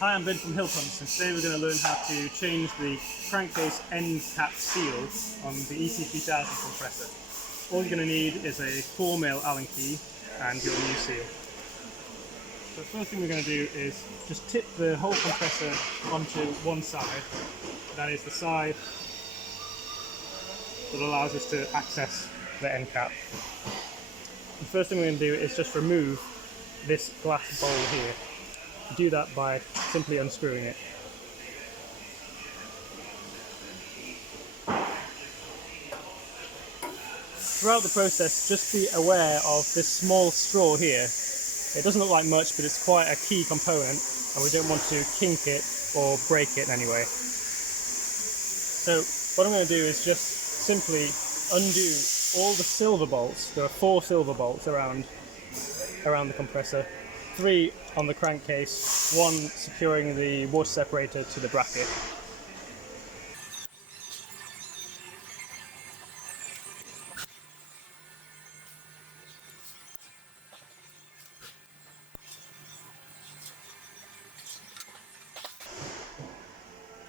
Hi, I'm Ben from Hill Pumps, and today we're going to learn how to change the crankcase end cap seal on the EC3000 compressor. All you're going to need is a 4mm Allen key and your new seal. So the first thing we're going to do is just tip the whole compressor onto one side. That is the side that allows us to access the end cap. The first thing we're going to do is just remove this glass bowl here. Do that by simply unscrewing it. Throughout the process, just be aware of this small straw here. It doesn't look like much, but it's quite a key component, and we don't want to kink it or break it in any way. So what I'm going to do is just simply undo all the silver bolts. There are 4 silver bolts around the compressor. 3 on the crankcase, 1 securing the water separator to the bracket.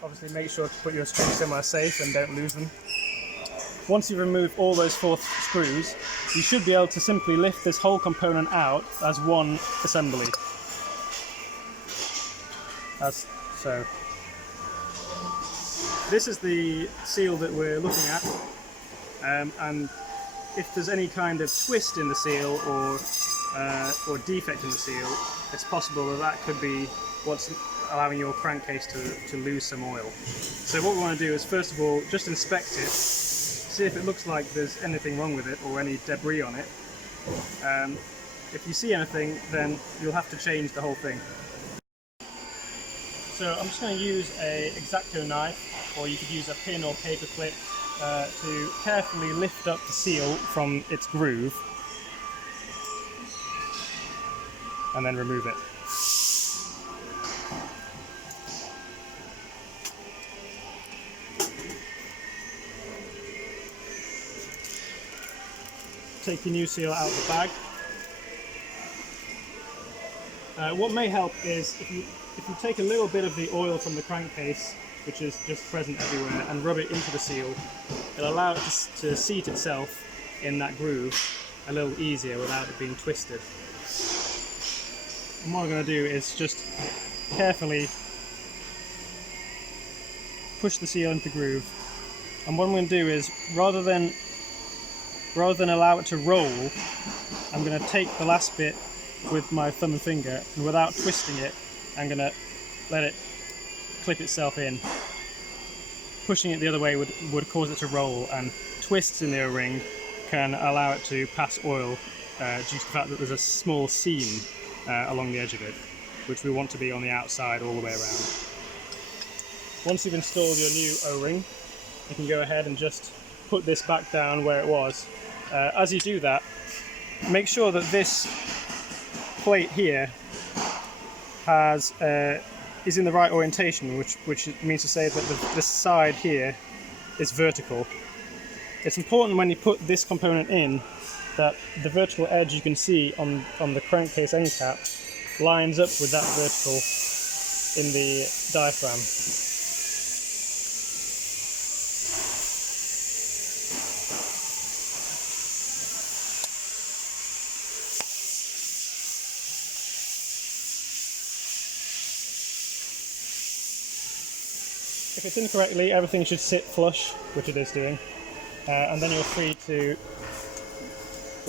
Obviously make sure to put your screws somewhere safe and don't lose them. Once you remove all those 4 screws, you should be able to simply lift this whole component out as one assembly. As so. This is the seal that we're looking at, and if there's any kind of twist in the seal or defect in the seal, it's possible that that could be what's allowing your crankcase to lose some oil. So what we want to do is first of all just inspect it, see if it looks like there's anything wrong with it or any debris on it. If you see anything, then you'll have to change the whole thing. So I'm just going to use an X-Acto knife, or you could use a pin or paper clip to carefully lift up the seal from its groove and then remove it. Take your new seal out of the bag. What may help is if you take a little bit of the oil from the crankcase, which is just present everywhere, and rub it into the seal, it'll allow it to seat itself in that groove a little easier without it being twisted. And what I'm going to do is just carefully push the seal into the groove. And what I'm going to do is, rather than allow it to roll, I'm going to take the last bit with my thumb and finger, and without twisting it, I'm going to let it clip itself in. Pushing it the other way would cause it to roll, and twists in the O-ring can allow it to pass oil due to the fact that there's a small seam along the edge of it, which we want to be on the outside all the way around. Once you've installed your new O-ring, you can go ahead and just put this back down where it was. As you do that, make sure that this plate here is in the right orientation, which means to say that this side here is vertical. It's important when you put this component in that the vertical edge you can see on the crankcase end cap lines up with that vertical in the diaphragm. If it's incorrectly, everything should sit flush, which it is doing, and then you're free to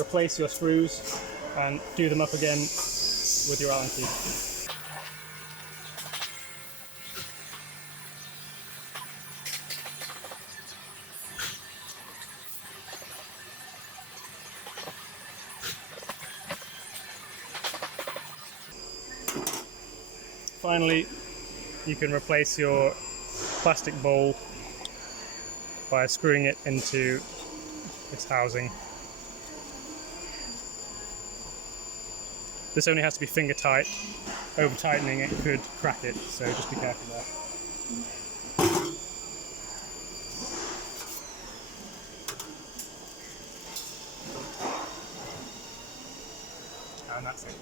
replace your screws and do them up again with your Allen key. Finally, you can replace your plastic bowl by screwing it into its housing. This only has to be finger tight. Over tightening it could crack it, so just be careful there. And that's it.